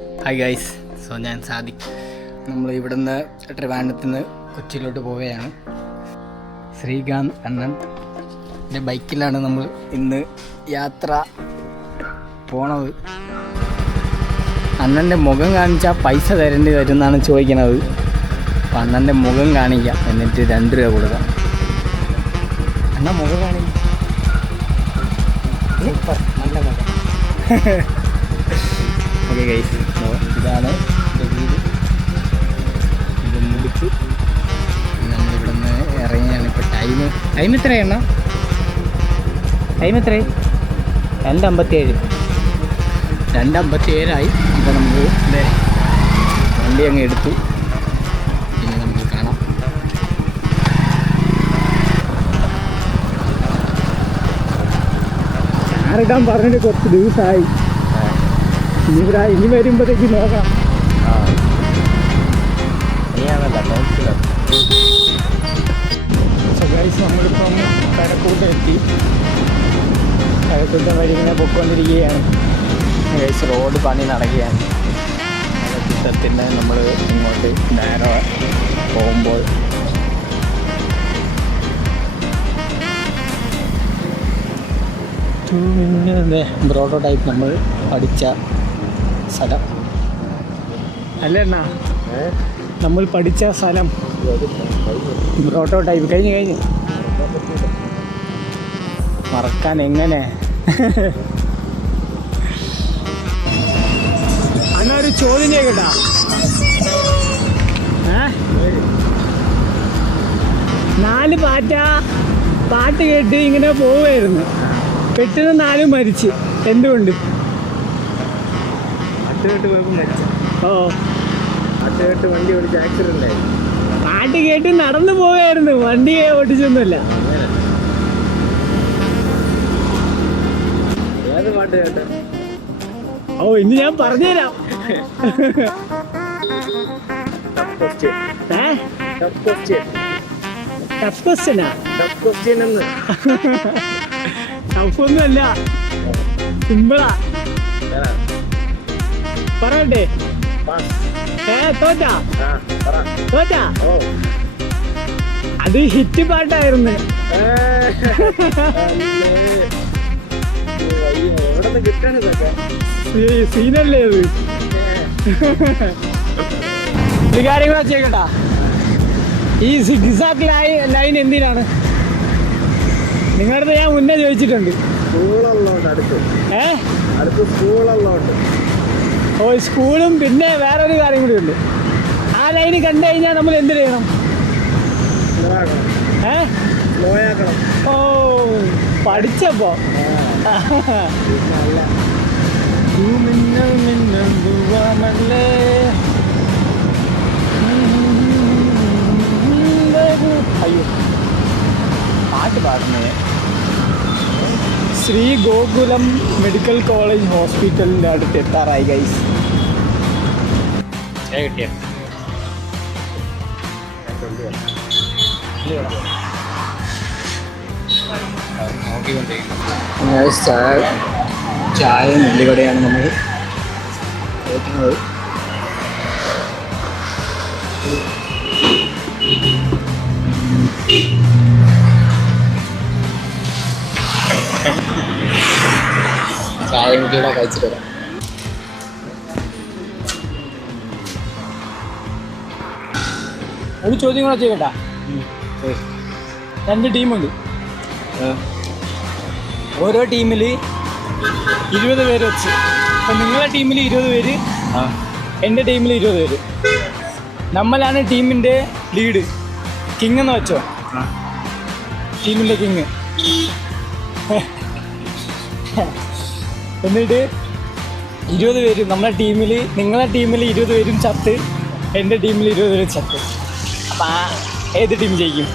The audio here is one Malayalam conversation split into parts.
ഹായ് ഗൈസ്, ഞാൻ സാദിഖ്. നമ്മൾ ഇവിടുന്ന് ട്രിവാൻഡ്രത്ത് നിന്ന് കൊച്ചിയിലോട്ട് പോവുകയാണ്. ശ്രീകാന്ത് അണ്ണൻ്റെ ബൈക്കിലാണ് നമ്മൾ ഇന്ന് യാത്ര പോണത്. അണ്ണൻ്റെ മുഖം കാണിച്ചാൽ പൈസ തരേണ്ടി വരും എന്നാണ് ചോദിക്കണത്. അപ്പം അണ്ണൻ്റെ മുഖം കാണിക്കാം, എന്നിട്ട് 2 രൂപ കൊടുക്കാം. അണ്ണ മുഖം കാണിക്കാം, നല്ല മുഖം. ഓക്കെ ഗൈസ്, ഇതാണ് വീട്. ഇത് മുടിച്ച് നമ്മളിവിടെ നിന്ന് ഇറങ്ങിയാണ്. ഇപ്പോൾ ടൈം എത്രയാണ്? ടൈം എത്രയായി? 2:57. 2:57 ഇപ്പോൾ നമുക്ക് വണ്ടി അങ്ങ് എടുത്തു. ഇനി നമുക്ക് കാണാം. ചാറിടാൻ പറഞ്ഞിട്ട് കുറച്ച് ദിവസമായി. ഇനി വരുമ്പോഴത്തേക്ക് നോക്കാം. നമ്മളിപ്പം കഴക്കൂട്ടം എത്തി. കഴക്കൂട്ടം വഴി ഇങ്ങനെ പൊയ്ക്കൊണ്ടിരിക്കുകയാണ്. റോഡ് പണി നടക്കുകയാണ്. കൂട്ടത്തിന് നമ്മൾ ഇങ്ങോട്ട് നേരെ പോകുമ്പോൾ പ്രോട്ടോടൈപ്പ് നമ്മൾ പഠിച്ച സ്ഥലം അല്ല, നമ്മൾ പഠിച്ച സ്ഥലം പ്രോട്ടോടൈപ്പ് കഴിഞ്ഞ് മറക്കാൻ എങ്ങനെ? അന്നൊരു ചോദ്യം ചെയ്യട്ടാ. നാല് പാട്ട് കേട്ട് ഇങ്ങനെ പോവുമായിരുന്നു. പെട്ടെന്ന് 4 മരിച്ച്. എന്തുകൊണ്ട്? വണ്ടി ഓടിച്ച് ആക്സിഡന്റ് ആയി. പാട്ട് കേട്ട് നടന്നു പോവുകയായിരുന്നു, വണ്ടി ഓടിച്ചൊന്നുമില്ല. ഏത് പാട്ട് കേട്ട? ഇനി ഞാൻ പറഞ്ഞുതരാം. ടഫൊന്നുമല്ല, സിമ്പിളാ. പറയട്ടെ? തോറ്റാ? അത് ഹിറ്റ് പാട്ടായിരുന്നു. സീനല്ലേ അത്? ഒരു കാര്യം കൂടെ ചെയ്യട്ടാ. ഈ സിഗ്സാക് ലൈൻ എന്തിനാണ്? നിങ്ങളുടെ ഞാൻ മുന്നേ ചോദിച്ചിട്ടുണ്ട്. സ്കൂളും പിന്നെ വേറൊരു കാര്യം കൂടി ഉണ്ട്. ആ ലൈന് കണ്ടു കഴിഞ്ഞാൽ നമ്മൾ എന്ത് ചെയ്യണം? പഠിച്ചപ്പോ അയ്യോ, പാട്ട് പാടുന്നേ. ശ്രീ ഗോകുലം മെഡിക്കൽ കോളേജ് ഹോസ്പിറ്റലിൻ്റെ അടുത്ത് എത്താറായി ഗൈസ്. ചായ നെല്ലിക്കടയാണ് നമ്മൾ കേൾക്കുന്നത്. ചായ കൂടെ കഴിച്ചിട്ട് വരാം. ഒരു ചോദ്യം കൂടെ ചെയ്യട്ടാ. 2 ടീമുണ്ട്. ഓരോ ടീമിൽ 20 പേര് വെച്ച്. അപ്പം നിങ്ങളുടെ ടീമിൽ 20 പേര്, എൻ്റെ ടീമിൽ 20 പേര്. നമ്മളാണ് ടീമിൻ്റെ ലീഡ്, കിങ് എന്ന് വെച്ചോ. ടീമിൻ്റെ കിങ്. എന്നിട്ട് 20 പേര് നമ്മളെ ടീമിൽ, നിങ്ങളെ ടീമിൽ 20 പേരും ചത്ത്, എൻ്റെ ടീമിൽ 20 പേരും ചത്ത്. അപ്പം ഏത് ടീം ജയിക്കും?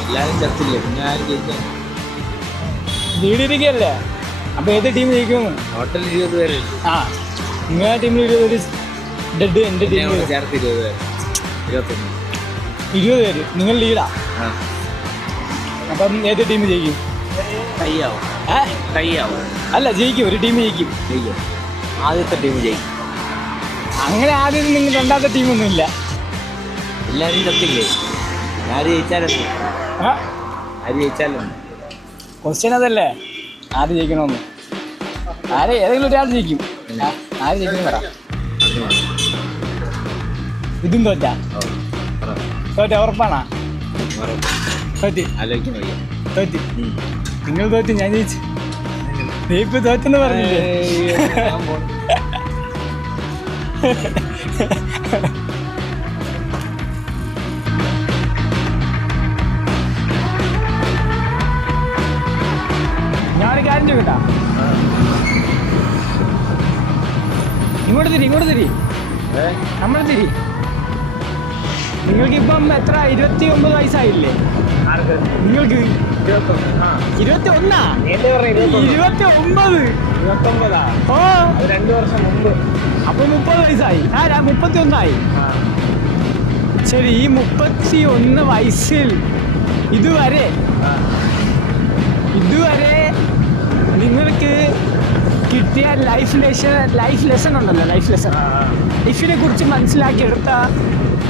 എല്ലാവരും ചത്തില്ലേ, പിന്നെ ആരും ജയിക്കാൻ? ലീഡിരിക്കല്ലേ. അപ്പം ഏത് ടീം ജയിക്കുമെന്ന്? ടോട്ടൽ 20 പേരുണ്ട്. നിങ്ങളുടെ ടീമിൽ 20 പേര് ഡെഡ്, എൻ്റെ ടീമിൽ ചേർത്ത് 20 പേര്. 20 പേര്. നിങ്ങൾ ലീഡാ. അപ്പം ഏത് ടീം ജയിക്കും? കയ്യാവും. അല്ല, ജയിക്കും. ഒരു ടീം ജയിക്കും. ആദ്യത്തെ ടീം ജയിക്കും. അങ്ങനെ ആദ്യം നിങ്ങൾ രണ്ടാമത്തെ ടീമൊന്നുമില്ല. എല്ലാവരും ചത്തില്ലേ? ആര് ജയിച്ചാലൊന്നും ആ ആര് ജയിച്ചാലൊന്നും ക്വസ്റ്റ്യൻ അതല്ലേ, ആര് ജയിക്കണമെന്ന്. ഏതെങ്കിലും ഒരാൾ ജയിക്കും. ആര് ജയിക്കണം പറ. ഇതും തോറ്റ ഉറപ്പാണാ? തോറ്റ് ആലോചിക്കാൻ വയ്യ. തോറ്റ് നിങ്ങൾ തോറ്റ്, ഞാൻ ജയിച്ചു. നീ ഇപ്പൊ തോറ്റെന്ന് പറഞ്ഞില്ലേ? ഞാൻ പോണു. ഞാനൊരു കാര്യം ചോദിക്കട്ടാ. ഇങ്ങോട്ട് തിരി നമ്മൾ തിരി. നിങ്ങൾക്കിപ്പം എത്ര, 29 വയസ്സായില്ലേ നിങ്ങൾക്ക്? 21. 29. ഓ 2 വർഷം മുമ്പ്. അപ്പൊ 30 വയസ്സായി. 31 ശരി. ഈ 31 വയസ്സിൽ ഇതുവരെ നിങ്ങൾക്ക് കിട്ടിയ ലൈഫ് ലെസൺ ഉണ്ടല്ലോ, ലൈഫിനെ കുറിച്ച് മനസ്സിലാക്കിയെടുത്ത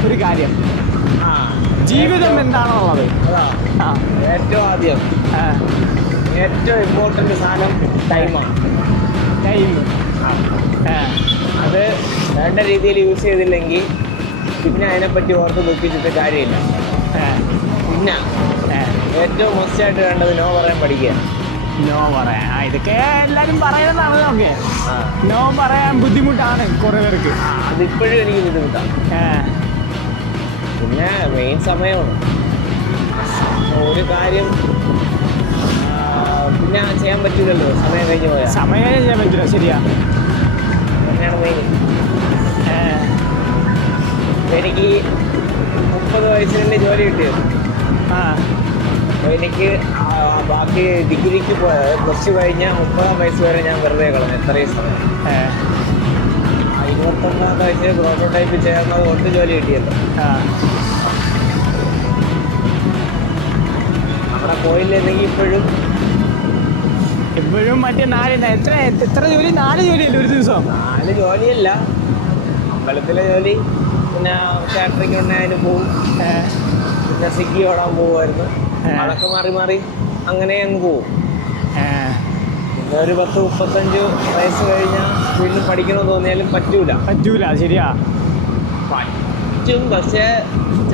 ഒരു കാര്യം, ജീവിതം എന്താണുള്ളത്. ഏറ്റവും ആദ്യം ഏറ്റവും ഇമ്പോർട്ടൻ്റ് സാധനം ടൈമാണ്. ടൈം അത് വേണ്ട രീതിയിൽ യൂസ് ചെയ്തില്ലെങ്കിൽ പിന്നെ അതിനെപ്പറ്റി ഓർത്ത് ദുഃഖിച്ചിട്ട് കാര്യമില്ല. പിന്നെ ഏറ്റവും മസ്റ്റായിട്ട് വേണ്ടത് നോ പറയാൻ പഠിക്കുക. നോ പറയാൻ ഇതൊക്കെ എല്ലാരും പറയുന്നതാണ്. ഓക്കെ, നോ പറയാൻ ബുദ്ധിമുട്ടാണ് കുറെ പേർക്ക്. അതിപ്പോഴും എനിക്ക് ബുദ്ധിമുട്ടാണ്. പിന്നെ മെയിൻ സമയമാണ്. ഒരു കാര്യം പിന്നെ ചെയ്യാൻ പറ്റില്ലല്ലോ, സമയം കഴിഞ്ഞ് പോയാൽ. സമയം ചെയ്യാൻ പറ്റില്ല, ശരിയാ. അങ്ങനെയാണ് മെയിൻ. എനിക്ക് 30 വയസ്സിൻ്റെ ജോലി കിട്ടിയത്. അപ്പോൾ എനിക്ക് ബാക്കി ഡിഗ്രിക്ക് പോയത് +2 കഴിഞ്ഞാൽ 30 വയസ്സ് വരെ ഞാൻ വെറുതെ കളഞ്ഞു. എത്രയും സമയം 21 വയസ്സിൽ പ്രോട്ടോടൈപ്പ് ചേർന്നത് കൊണ്ട് ജോലി കിട്ടിയല്ലോ. അവിടെ പോയില്ലെങ്കിൽ ഇപ്പോഴും മറ്റേ എത്ര ജോലി? 4 ജോലിയല്ലേ ഒരു ദിവസം? 4 ജോലിയല്ല, അമ്പലത്തിലെ ജോലി, പിന്നെ കാറ്ററിംഗ് ഉണ്ടായാലും പോവും, പിന്നെ സ്വിഗ്ഗി ഓടാൻ പോകുമായിരുന്നു. അതൊക്കെ മാറി അങ്ങനെ അങ്ങ് പോവും. പിന്നെ ഒരു 10-35 വയസ്സ് കഴിഞ്ഞാൽ വീണ്ടും പഠിക്കണമെന്ന് തോന്നിയാലും പറ്റൂല. ശരിയാ, പറ്റും, പക്ഷേ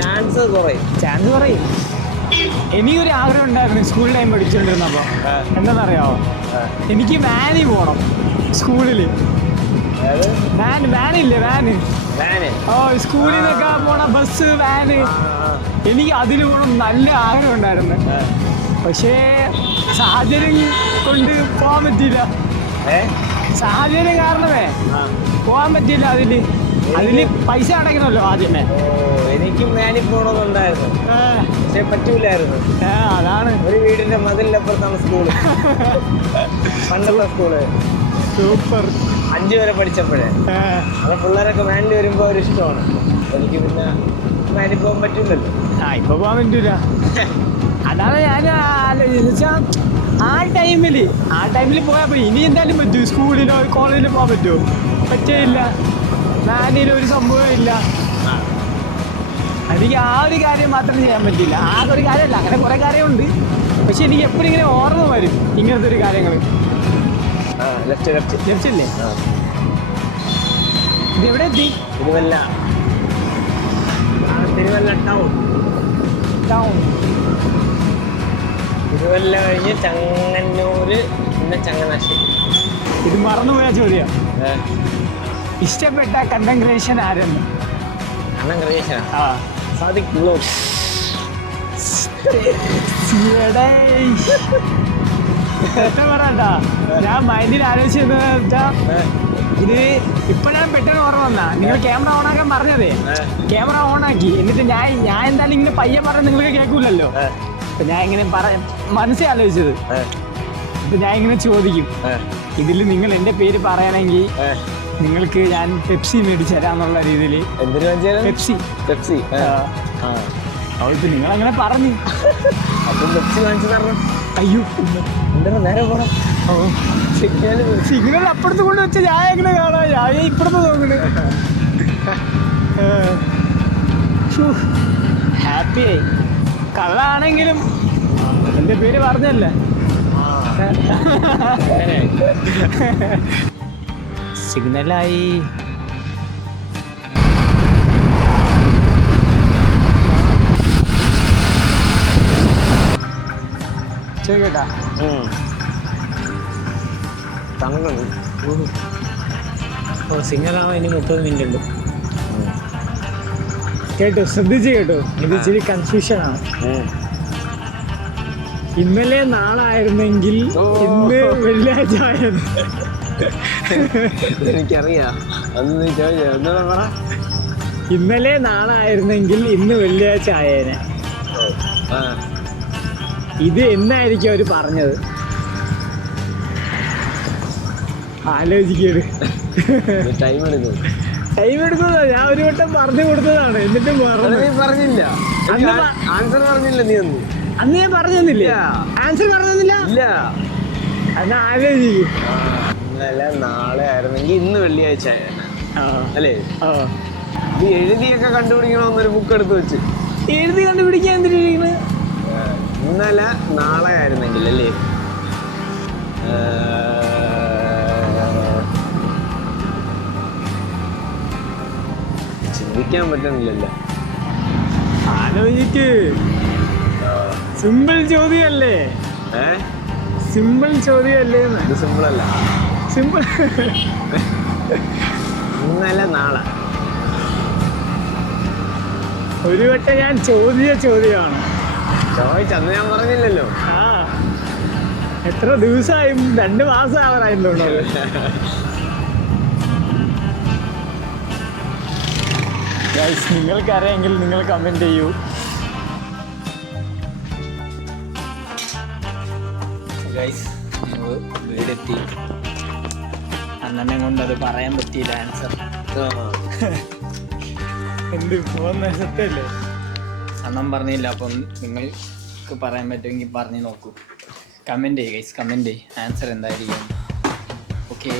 ചാൻസ് കുറയും. എനിക്കൊരു ആഗ്രഹം ഉണ്ടായിരുന്നു സ്കൂൾ ടൈം പഠിച്ചുകൊണ്ടിരുന്നപ്പോൾ. എന്താണെന്നറിയാമോ? എനിക്ക് വാനിൽ പോകണം സ്കൂളിൽ. വാനില്ലേ? ഓ, സ്കൂളിൽ നിന്നൊക്കെ പോണ ബസ്, വാന്. എനിക്ക് അതിൽ പോകണം നല്ല ആഗ്രഹം ഉണ്ടായിരുന്നു. പക്ഷേ സാഹചര്യം കൊണ്ട് പോകാൻ പറ്റിയില്ല. സാഹചര്യം കാരണമേ പോകാൻ പറ്റിയില്ല. അതില് പൈസ അടയ്ക്കണമല്ലോ ആദ്യമേ. എനിക്കും വാനിൽ പോകണമെന്നുണ്ടായിരുന്നു, പക്ഷെ പറ്റൂലായിരുന്നു. അതാണ്. ഒരു വീടിന്റെ മതിലിനപ്പുറത്താണ് സ്കൂള്. പണ്ടത്തെ സ്കൂള് സൂപ്പർ. 5 വരെ പഠിച്ചപ്പോഴേ. അപ്പോൾ പിള്ളേരൊക്കെ വാനിൽ വരുമ്പോൾ ഒരു ഇഷ്ടമാണ്. എനിക്ക് പിന്നെ വാനിൽ പോകാൻ പറ്റില്ലല്ലോ. ഇപ്പൊ പോകാൻ പറ്റൂല. അതാണ് ഞാൻ ആലോചിച്ചാൽ ആ ടൈമിൽ പോയാൽ ഇനി എന്തായാലും പറ്റൂ. സ്കൂളിലോ കോളേജിലോ പോകാൻ പറ്റുമോ? പറ്റേയില്ല. വാനിലൊരു സംഭവം ഇല്ല. എനിക്ക് ആ ഒരു കാര്യം മാത്രം ചെയ്യാൻ പറ്റില്ല. ആകെ ഒരു കാര്യമല്ല, അങ്ങനെ കുറേ കാര്യമുണ്ട്. പക്ഷെ എനിക്ക് എപ്പോഴും ഇങ്ങനെ ഓർമ്മ വരും ഇങ്ങനത്തെ ഒരു കാര്യങ്ങൾ. ലെഫ്റ്റ് അല്ലേ? ഇത് എവിടെ എത്തി? തിരുവല്ല ടൗൺ. തിരുവല്ല കഴിഞ്ഞ് ചങ്ങന്നൂര്, പിന്നെ ചങ്ങനാശ്ശേരി. ഇത് മറന്നുപോയ ചോദ്യം. ഇഷ്ടപ്പെട്ട കണ്ടന്റ് ക്രിയേഷൻ ആരെന്ന്? സാദിഖ് ബ്ലോഗ്സ്. പറട്ടാ, ഞാൻ മൈൻഡിൽ ആലോചിച്ചത് ഇത് ഇപ്പോഴാണ് പെട്ടെന്ന് ഓർമ്മ വന്നാ. നിങ്ങൾ ക്യാമറ ഓൺ ആക്കാൻ പറഞ്ഞതേ, ക്യാമറ ഓൺ ആക്കി. എന്നിട്ട് ഞാൻ എന്തായാലും ഇങ്ങനെ പയ്യെ പറഞ്ഞ നിങ്ങൾക്ക് കേൾക്കൂലല്ലോ. അപ്പൊ ഞാൻ ഇങ്ങനെ മനസ്സിൽ ആലോചിച്ചത്. അപ്പൊ ഞാൻ ഇങ്ങനെ ചോദിക്കും, ഇതിൽ നിങ്ങൾ എൻ്റെ പേര് പറയണമെങ്കിൽ നിങ്ങൾക്ക് ഞാൻ പെപ്സി മേടിച്ചു തരാന്നുള്ള രീതിയിൽ. പെപ്സി. ഇപ്പൊ നിങ്ങളങ്ങനെ പറഞ്ഞു. അപ്പം പെപ്സി വാങ്ങിച്ചു തരണം. അയ്യോ, എന്താ നേരെ പോണം. സിഗ്നൽ അപ്പുറത്ത് കൊണ്ട് വെച്ച ചായ എങ്ങനെ കാണാം, ചായ ഇപ്പുറത്ത് നോക്കണ്. ഹാപ്പിയായി. കള്ളാണെങ്കിലും എൻ്റെ പേര് പറഞ്ഞല്ലേ. സിഗ്നലായി. കേട്ടാ തണുക്കുണ്ട്. ഓ സിഗ്നലാവാൻ ഇനി 30 മിനിറ്റ് ഉണ്ട്. കേട്ടോ, ശ്രദ്ധിച്ച് കേട്ടോ, ഇത് ഇച്ചിരി കൺഫ്യൂഷനാണ്. ഇന്നലെ നാളായിരുന്നെങ്കിൽ ഇന്ന് വെള്ളിയാഴ്ച ആയത്. എനിക്കറിയാം. എന്താ പറ? ഇന്നലെ നാളായിരുന്നെങ്കിൽ ഇന്ന് വെള്ളിയാഴ്ച ആയേനെ. ഇത് എന്നായിരിക്കും അവര് പറഞ്ഞത്? ആലോചിക്കരുത്. ടൈം എടുക്കും. ഞാൻ ഒരു വട്ടം പറഞ്ഞു കൊടുത്തതാണ്, എന്നിട്ടും പറഞ്ഞില്ല. ആൻസർ പറഞ്ഞില്ല. നീ അന്ന് ഞാൻ പറഞ്ഞില്ല. ആൻസർ പറഞ്ഞില്ല. എന്നാ ആലോചിക്കും. ഇന്നലെ നാളെ ആയിരുന്നെങ്കിൽ ഇന്ന് വെള്ളിയാഴ്ച അല്ലേ? നീ എഴുതിയൊക്കെ കണ്ടുപിടിക്കണമെന്നൊരു ബുക്ക് എടുത്ത് വെച്ച് എഴുതി കണ്ടുപിടിക്കാൻ എന്തിനാണ്? ഇന്നലെ നാളെ ആയിരുന്നെങ്കിൽ അല്ലേ? ചിന്തിക്കാൻ പറ്റുന്നില്ലല്ലോ. ആലോചിക്ക്. സിമ്പിൾ ചോദ്യമല്ലേ? സിമ്പിൾ ചോദ്യമല്ലേ? ഇത് സിമ്പിൾ അല്ല. സിമ്പിൾ. ഇന്നലെ നാളെ ഒരു വട്ടം ഞാൻ ചോദ്യമാണ് ചോദിച്ചന്ന് ഞാൻ പറഞ്ഞില്ലല്ലോ. എത്ര ദിവസമായി? 2 മാസം ആവാറായിട്ടുണ്ടോ? നിങ്ങൾക്കറിയാമെങ്കിൽ നിങ്ങൾ കമൻറ്റ് ചെയ്യൂ. വീടെത്തി. അന്നെ കൊണ്ട് അത് പറയാൻ പറ്റിയില്ല ആൻസർ. എന്ത് പോകുന്ന സത്യല്ലേ? അണ്ണൻ പറഞ്ഞില്ല. അപ്പം നിങ്ങൾക്ക് പറയാൻ പറ്റുമെങ്കിൽ പറഞ്ഞു നോക്കൂ. കമൻറ്റ് ചെയ്യ് ഗൈസ്, കമൻറ്റ് ചെയ്യ് ആൻസർ എന്തായിരിക്കും. ഓക്കെ.